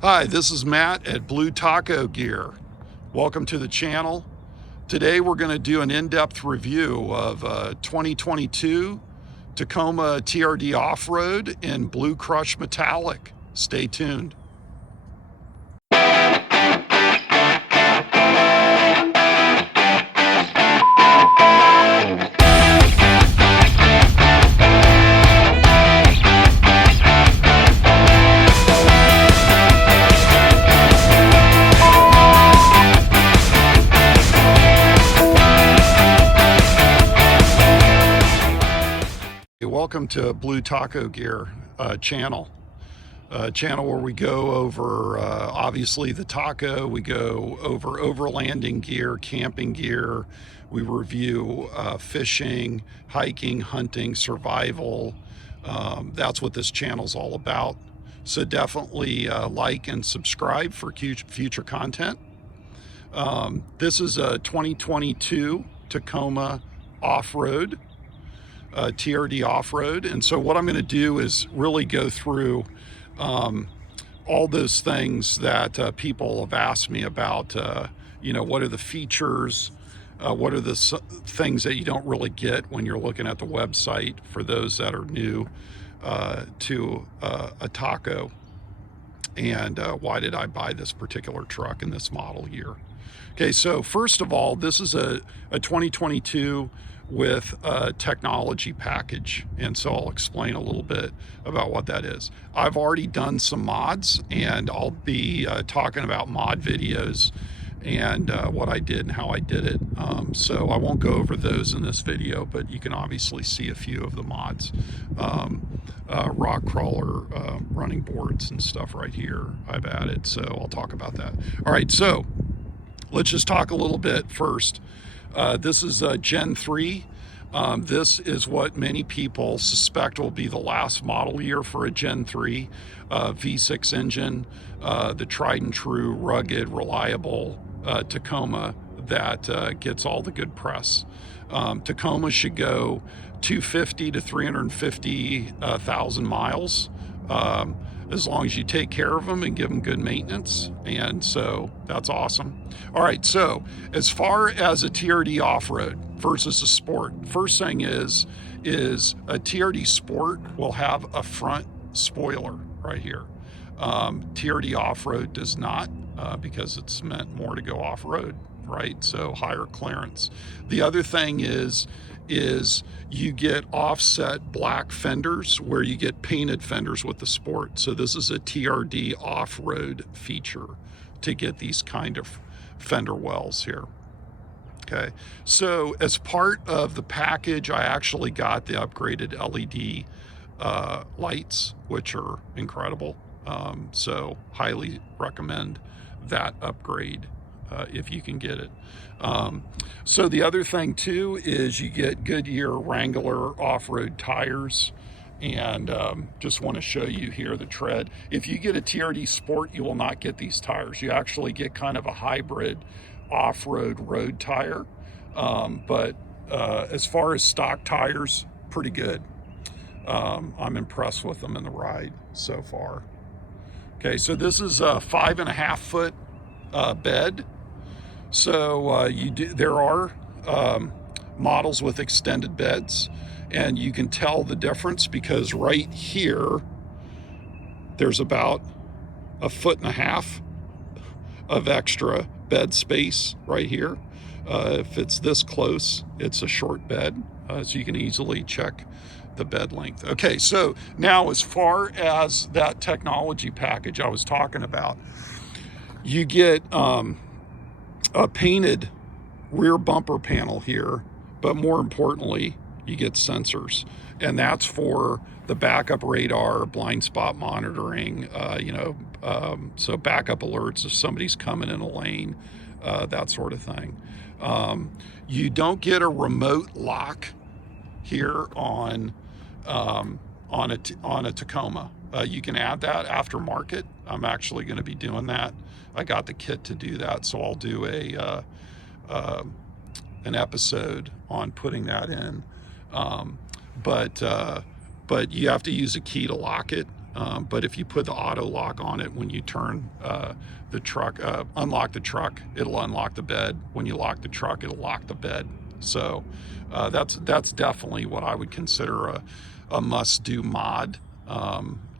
Hi, this is Matt at Blue Taco Gear. Welcome to the channel. Today we're going to do an in-depth review of 2022 Tacoma TRD Off-Road in Blue Crush Metallic. Stay tuned. Welcome to Blue Taco Gear channel where we go over obviously the taco, we go over overlanding gear, camping gear, we review fishing, hiking, hunting, survival. That's what this channel's all about. So definitely like and subscribe for future content. This is a 2022 Tacoma Off-Road. TRD Off-Road. And so what I'm going to do is really go through all those things that people have asked me about. What are the features? What are the things that you don't really get when you're looking at the website for those that are new to a taco? And why did I buy this particular truck in this model year? Okay, so first of all, this is a 2022 with a technology package, and so I'll explain a little bit about what that is. I've already done some mods, and I'll be talking about mod videos and what I did and how I did it. So I won't go over those in this video, but you can obviously see a few of the mods. Rock crawler, running boards and stuff right here I've added, so I'll talk about that. All right, so let's just talk a little bit first. This is Gen 3. This is what many people suspect will be the last model year for a Gen 3 V6 engine, the tried and true, rugged, reliable Tacoma that gets all the good press. Tacoma should go 250 to 350,000 miles. As long as you take care of them and give them good maintenance. And so that's awesome. All right, so as far as a TRD off-road versus a sport, first thing is a TRD sport will have a front spoiler right here. TRD off-road does not because it's meant more to go off-road, right? So higher clearance. The other thing is you get offset black fenders where you get painted fenders with the sport. So this is a TRD off-road feature to get these kind of fender wells here. Okay, so as part of the package, I actually got the upgraded LED lights, which are incredible. So highly recommend that upgrade if you can get it. So the other thing too is you get Goodyear Wrangler off-road tires, and just want to show you here the tread. If you get a TRD Sport, you will not get these tires. You actually get kind of a hybrid off-road road tire, but as far as stock tires, pretty good. I'm impressed with them in the ride so far. Okay, so this is a 5.5 foot bed. So there are models with extended beds, and you can tell the difference because right here there's about 1.5 feet of extra bed space right here. If it's this close, it's a short bed, so you can easily check the bed length. Okay, so now as far as that technology package I was talking about, you get a painted rear bumper panel here, but more importantly, you get sensors, and that's for the backup radar, blind spot monitoring, so backup alerts if somebody's coming in a lane, that sort of thing. You don't get a remote lock here on a Tacoma. You can add that aftermarket. I'm actually going to be doing that. I got the kit to do that, so I'll do an episode on putting that in. But you have to use a key to lock it. But if you put the auto lock on it, when you turn the truck, unlock the truck, it'll unlock the bed. When you lock the truck, it'll lock the bed. So that's definitely what I would consider a must-do mod.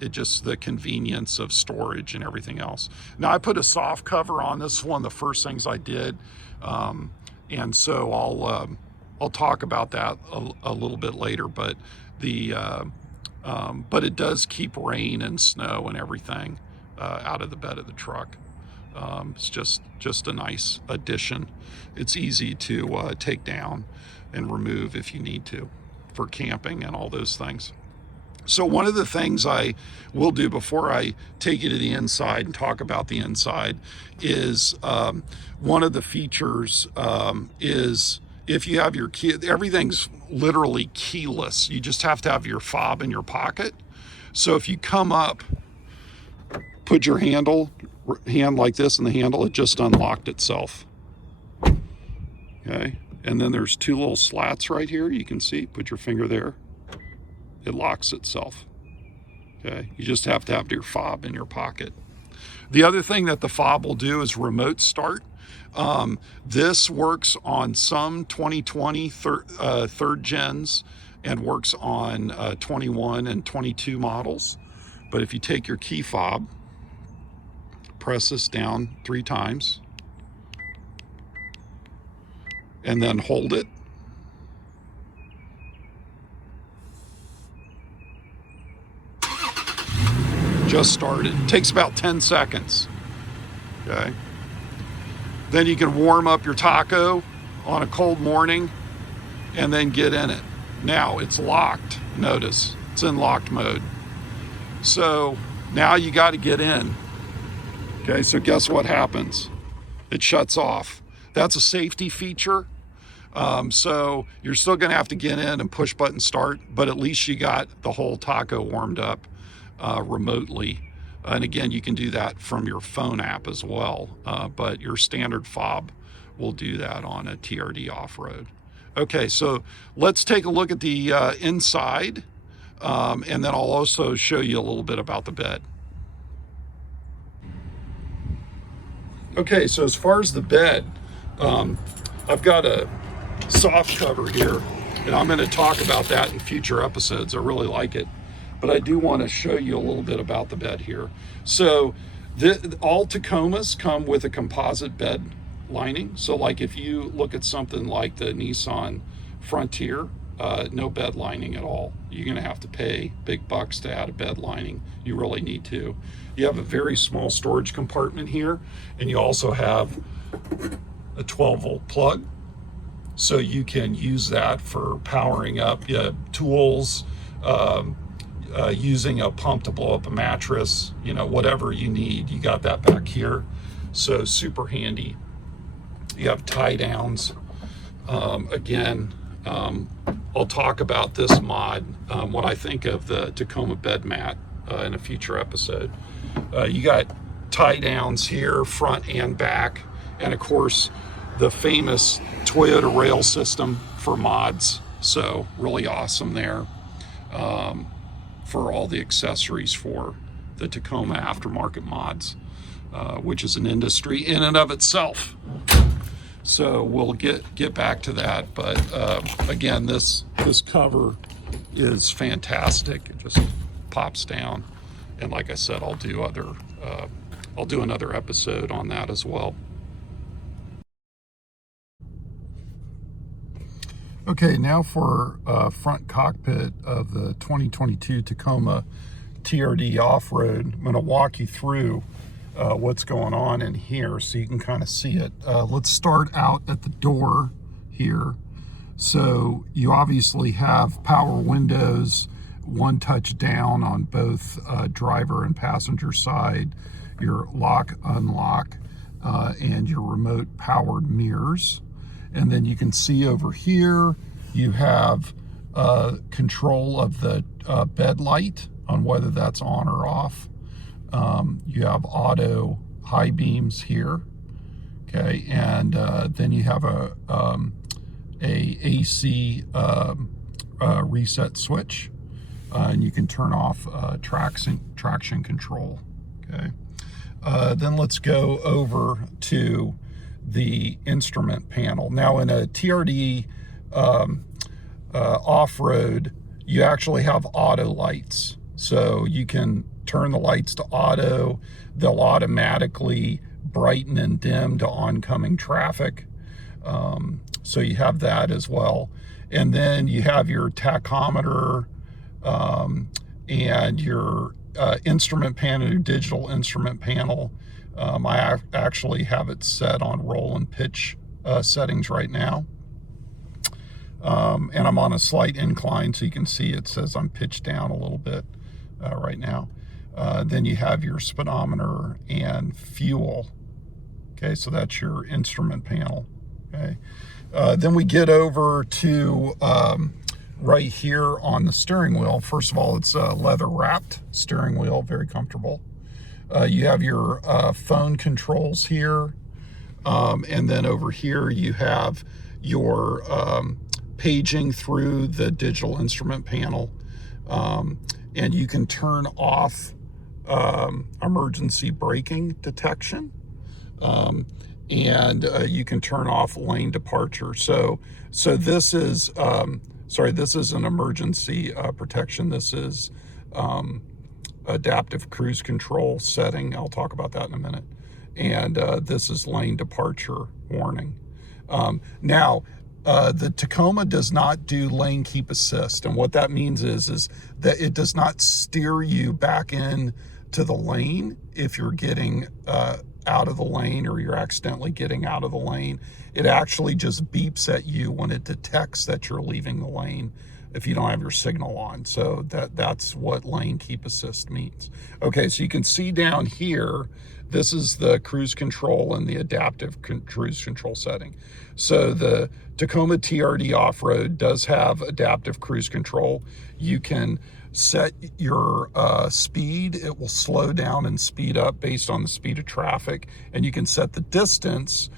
It just the convenience of storage and everything else. Now I put a soft cover on this one, the first things I did, and so I'll talk about that a little bit later. But but it does keep rain and snow and everything out of the bed of the truck. It's just a nice addition. It's easy to take down and remove if you need to for camping and all those things. So one of the things I will do before I take you to the inside and talk about the inside is one of the features is if you have your key, everything's literally keyless. You just have to have your fob in your pocket. So if you come up, put your hand like this in the handle, it just unlocked itself. Okay, and then there's two little slats right here. You can see, put your finger there. It locks itself. Okay, you just have to have your fob in your pocket. The other thing that the fob will do is remote start. This works on some 2020 third gens and works on 21 and 22 models. But if you take your key fob, press this down 3 times, and then hold it. Just started. It takes about 10 seconds. Okay. Then you can warm up your taco on a cold morning and then get in it. Now it's locked. Notice it's in locked mode. So now you got to get in. Okay, so guess what happens? It shuts off. That's a safety feature. So you're still going to have to get in and push button start, but at least you got the whole taco warmed up remotely. And again, you can do that from your phone app as well, but your standard fob will do that on a TRD off-road. Okay, so let's take a look at the inside, and then I'll also show you a little bit about the bed. Okay, so as far as the bed, I've got a soft cover here, and I'm going to talk about that in future episodes. I really like it. But I do want to show you a little bit about the bed here. So all Tacomas come with a composite bed lining. So like if you look at something like the Nissan Frontier, no bed lining at all. You're going to have to pay big bucks to add a bed lining. You really need to. You have a very small storage compartment here, and you also have a 12-volt plug. So you can use that for powering up tools, using a pump to blow up a mattress, you know, whatever you need, you got that back here. So super handy. You have tie downs. Again, I'll talk about this mod, what I think of the Tacoma bed mat in a future episode. You got tie downs here, front and back, and of course the famous Toyota rail system for mods. So really awesome there. For all the accessories for the Tacoma aftermarket mods, which is an industry in and of itself. So we'll get back to that, but again, this cover is fantastic. It just pops down, and like I said, I'll do another episode on that as well. Okay, now for front cockpit of the 2022 Tacoma TRD Off-Road. I'm going to walk you through what's going on in here so you can kind of see it. Let's start out at the door here. So you obviously have power windows, one touch down on both driver and passenger side, your lock, unlock, and your remote powered mirrors. And then you can see over here, you have control of the bed light on whether that's on or off. You have auto high beams here, okay, and then you have a AC reset switch, and you can turn off traction control. Okay. Then let's go over to the instrument panel. Now in a TRD off-road, you actually have auto lights. So you can turn the lights to auto. They'll automatically brighten and dim to oncoming traffic. So you have that as well. And then you have your tachometer and your instrument panel, your digital instrument panel. I actually have it set on roll and pitch settings right now. And I'm on a slight incline, so you can see it says I'm pitched down a little bit right now. Then you have your speedometer and fuel. Okay, so that's your instrument panel. Okay, then we get over to right here on the steering wheel. First of all, it's a leather wrapped steering wheel, very comfortable. You have your phone controls here, and then over here you have your paging through the digital instrument panel, and you can turn off emergency braking detection, and you can turn off lane departure. So this is this is an emergency protection. This is adaptive cruise control setting. I'll talk about that in a minute. And this is lane departure warning. Now, the Tacoma does not do lane keep assist, and what that means is that it does not steer you back in to the lane if you're getting out of the lane or you're accidentally getting out of the lane. It actually just beeps at you when it detects that you're leaving the lane if you don't have your signal on. So that's what lane keep assist means. Okay, so you can see down here, this is the cruise control and the adaptive cruise control setting. So the Tacoma TRD Off-Road does have adaptive cruise control. You can set your speed. It will slow down and speed up based on the speed of traffic. And you can set the distance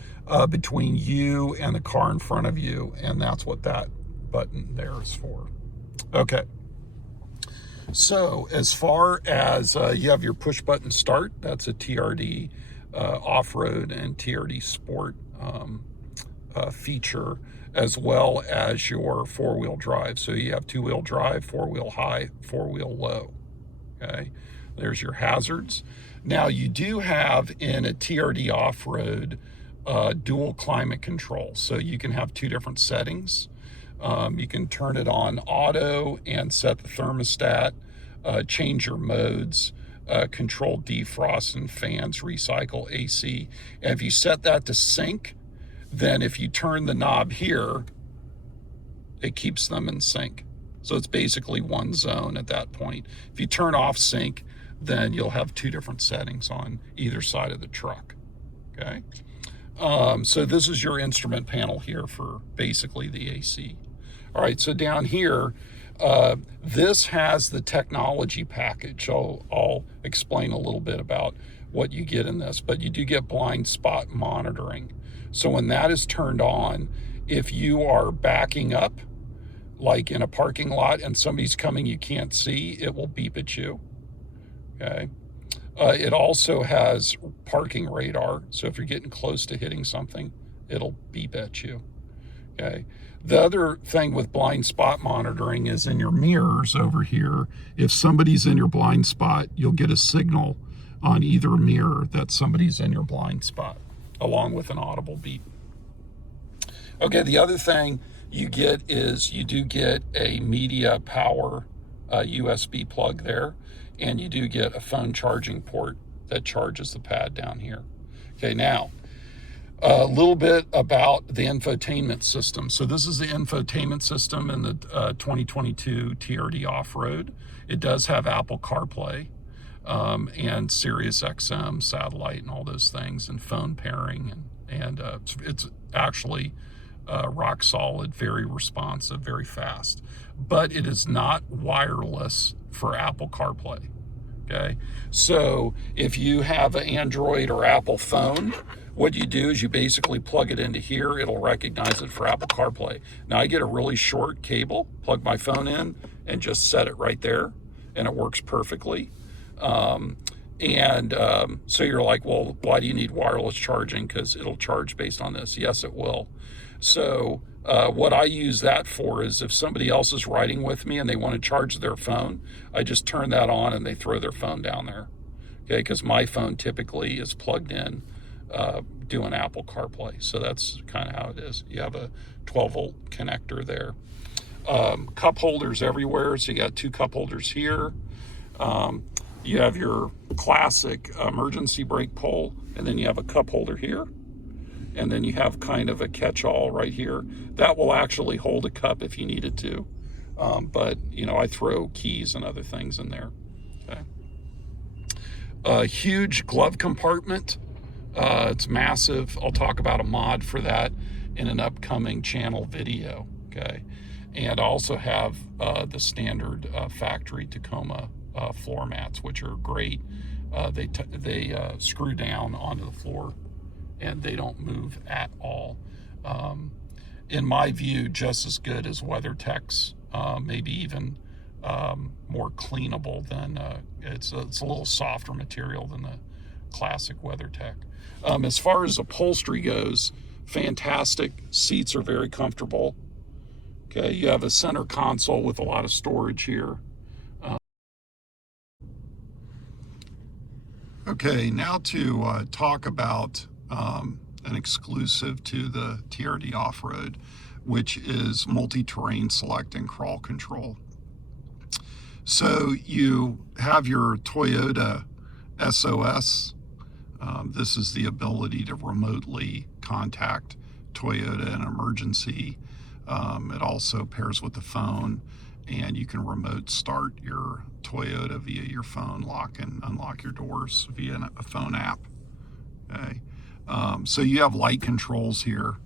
between you and the car in front of you. And that's what that button there is for. Okay. So as far as you have your push button start, that's a TRD off-road and TRD sport feature, as well as your four-wheel drive. So you have two-wheel drive, four-wheel high, four-wheel low. Okay, there's your hazards. Now you do have in a TRD off-road dual climate control. So you can have two different settings. You can turn it on auto and set the thermostat, change your modes, control defrost and fans, recycle, AC. And if you set that to sync, then if you turn the knob here, it keeps them in sync. So it's basically one zone at that point. If you turn off sync, then you'll have two different settings on either side of the truck. Okay. So this is your instrument panel here for basically the AC. All right, so down here, this has the technology package. I'll explain a little bit about what you get in this, but you do get blind spot monitoring. So when that is turned on, if you are backing up, like in a parking lot and somebody's coming you can't see, it will beep at you. Okay. It also has parking radar. So if you're getting close to hitting something, it'll beep at you. Okay. The other thing with blind spot monitoring is in your mirrors over here. If somebody's in your blind spot, you'll get a signal on either mirror that somebody's in your blind spot, along with an audible beep. Okay, the other thing you get is you do get a media power USB plug there, and you do get a phone charging port that charges the pad down here. Okay, now, a little bit about the infotainment system. So this is the infotainment system in the 2022 TRD Off-Road. It does have Apple CarPlay and Sirius XM satellite and all those things, and phone pairing, and it's actually rock solid, very responsive, very fast. But it is not wireless for Apple CarPlay. Okay, so if you have an Android or Apple phone, what you do is you basically plug it into here. It'll recognize it for Apple CarPlay. Now I get a really short cable, plug my phone in, and just set it right there, and it works perfectly. So you're like, well, why do you need wireless charging? Because it'll charge based on this. Yes, it will. So what I use that for is if somebody else is riding with me and they want to charge their phone, I just turn that on and they throw their phone down there. Okay, because my phone typically is plugged in doing Apple CarPlay. So that's kind of how it is. You have a 12-volt connector there. Cup holders everywhere. So you got 2 cup holders here. You have your classic emergency brake pole, and then you have a cup holder here, and then you have kind of a catch-all right here that will actually hold a cup if you needed to. But you know, I throw keys and other things in there. Okay. A huge glove compartment. It's massive. I'll talk about a mod for that in an upcoming channel video. Okay. And I also have the standard factory Tacoma floor mats, which are great. They screw down onto the floor and they don't move at all. In my view, just as good as WeatherTech's, maybe even more cleanable than it's a little softer material than the classic WeatherTech. As far as upholstery goes, fantastic. Seats are very comfortable. Okay, you have a center console with a lot of storage here. Okay, now to talk about an exclusive to the TRD Off-Road, which is multi-terrain select and crawl control. So you have your Toyota SOS. This is the ability to remotely contact Toyota in an emergency. It also pairs with the phone, and you can remote start your Toyota via your phone, lock and unlock your doors via a phone app. Okay. So you have light controls here,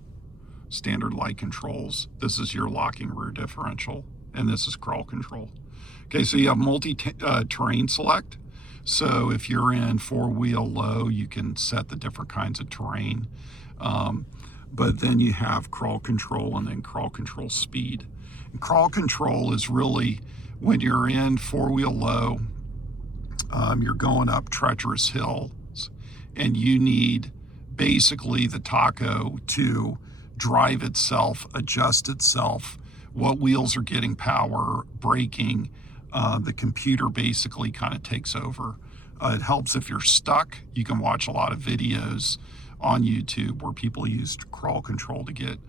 standard light controls. This is your locking rear differential, and this is crawl control. Okay, so you have multi-terrain select. So if you're in 4-wheel low, you can set the different kinds of terrain. But then you have crawl control and then crawl control speed. And crawl control is really when you're in 4-wheel low, you're going up treacherous hills, and you need basically the Taco to drive itself, adjust itself, what wheels are getting power, braking. The computer basically kind of takes over. It helps if you're stuck. You can watch a lot of videos on YouTube where people used crawl control to get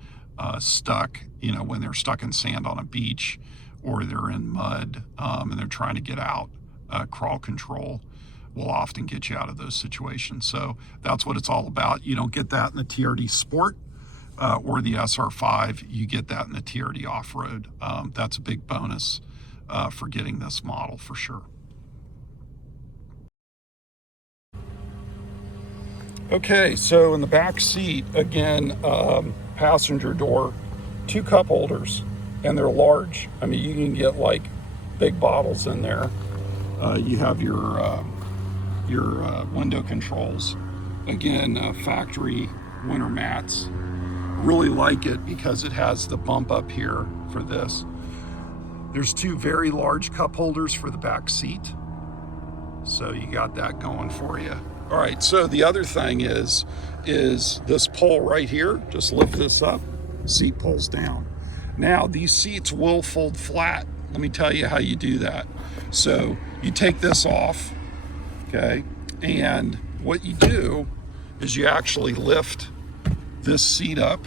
stuck, you know, when they're stuck in sand on a beach or they're in mud and they're trying to get out. Crawl control will often get you out of those situations. So that's what it's all about. You don't get that in the TRD Sport or the SR5. You get that in the TRD Off-Road. That's a big bonus for getting this model for sure. Okay, so in the back seat, again, passenger door, 2 cup holders, and they're large. I mean, you can get like big bottles in there. You have your window controls. Again, factory winter mats. Really like it because it has the bump up here for this. There's 2 very large cup holders for the back seat. So you got that going for you. All right, so the other thing is this pole right here. Just lift this up, seat pulls down. Now these seats will fold flat. Let me tell you how you do that. So you take this off, okay? And what you do is you actually lift this seat up.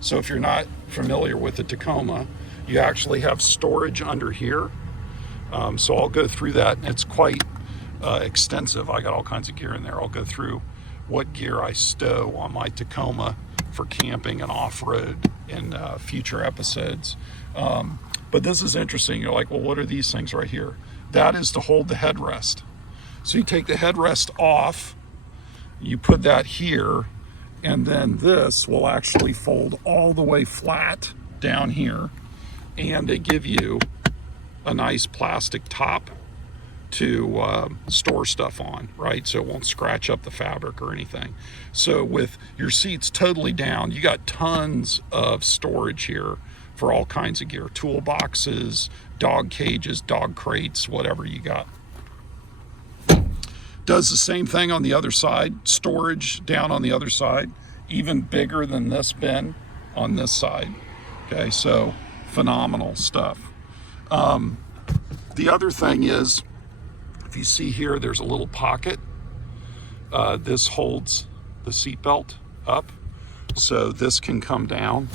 So if you're not familiar with the Tacoma, you actually have storage under here. So I'll go through that, and it's quite extensive. I got all kinds of gear in there. I'll go through what gear I stow on my Tacoma for camping and off-road in future episodes. But this is interesting. You're like, well, what are these things right here? That is to hold the headrest. So you take the headrest off, you put that here, and then this will actually fold all the way flat down here, and they give you a nice plastic top to store stuff on, right? So it won't scratch up the fabric or anything. So with your seats totally down, you got tons of storage here for all kinds of gear, toolboxes, dog cages, dog crates, whatever you got. Does the same thing on the other side, storage down on the other side, even bigger than this bin on this side. Okay, so phenomenal stuff. The other thing is, if you see here, there's a little pocket. This holds the seatbelt up, so this can come down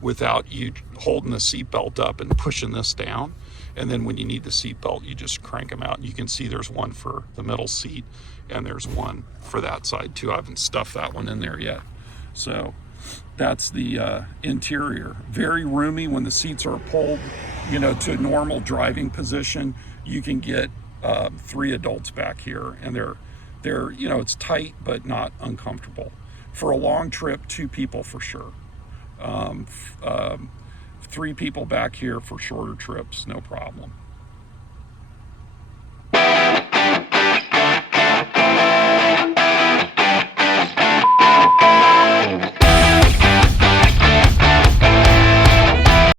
without you holding the seatbelt up and pushing this down. And then when you need the seatbelt, you just crank them out. And you can see there's one for the middle seat, and there's one for that side too. I haven't stuffed that one in there yet. So that's the interior. Very roomy. When the seats are pulled, you know, to normal driving position, you can get 3 adults back here, and they're you know, it's tight but not uncomfortable. For a long trip, 2 people for sure. 3 people back here for shorter trips, no problem.